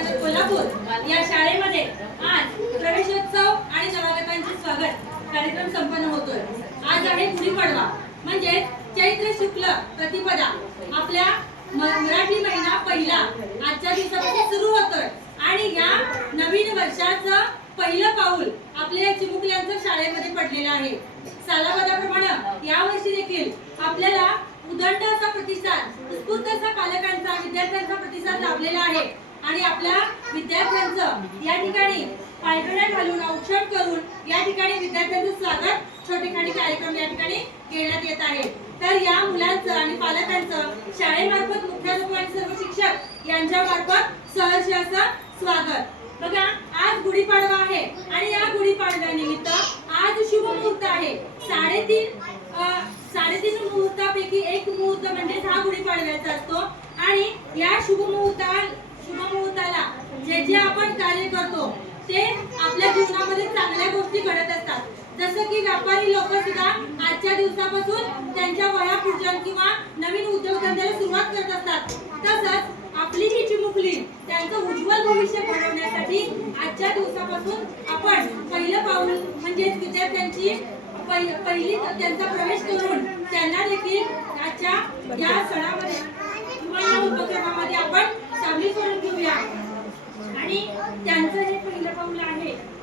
नगर कोल्हापूर. या शाळेमध्ये आज प्रवेशोत्सव आणि नवागतांचे स्वागत. कार्यक्रम संपन्न होतोय. आज आहे गुढीपाडवा म्हणजे चैत्र शुक्ल प्रतिपदा. आपल्या मराठी महिना पहिला. आजच्या दिवसापासून सुरू होतोय. आणि या नवीन वर्षाचं पहिलं पाऊल आपल्या चिमुकल्यांचं शाळेमध्ये पडलेलं आहे. सालाबादाप्रमाणे यावर्षी देखील आपल्याला उदंड असा प्रतिसाद उत्स्फूर्त असा पालकांचा विद्यार्थ्यांचा प्रतिसाद लाभलेला आहे. आणि आपल्या विद्यार्थ्यांचं या ठिकाणी पायघड्या घालून औक्षण करून या ठिकाणी विद्यार्थ्यांचं स्वागत छोटेखानी कार्यक्रम या ठिकाणी घेण्यात येत आहे. तर या मुलांचं आणि पालकांचं शाळेमार्फत मुख्याध्यापक आणि सर्व शिक्षक यांच्या मार्फत सहर्ष असं स्वागत. बघा आज गुढीपाडवा आहे आणि या गुढीपाडव्यानिमित्त आज शुभ मुहूर्त आहे. साडेतीन साडेतीन मुहूर्तापैकी एक मुहूर्त म्हणजे हा गुढीपाडव्याचा असतो. आणि या शुभ मुहूर्ता शुभ मुहूर्ताला आपल्या जीवनामध्ये चांगल्या गोष्टी घडत असतात. जसं की व्यापारी लोक सुद्धा आजच्या दिवसापासून त्यांच्या वया पूजन किंवा नवीन उद्योगधंद्याला सुरुवात करत असतात. तसंच आपली ही चिमुकली त्यांचं उज्ज्वल भविष्य घडवण्यासाठी आजच्या दिवसापासून आपण पहिलं पाऊल म्हणजेच विद्यार्थ्यांची पहिली त्यांचा प्रवेश करून त्यांना देखील आजच्या या सणामध्ये किंवा या उपक्रमामध्ये आपण सामील करून घेऊया. आणि त्यांचं हे पहिलं पाऊल आहे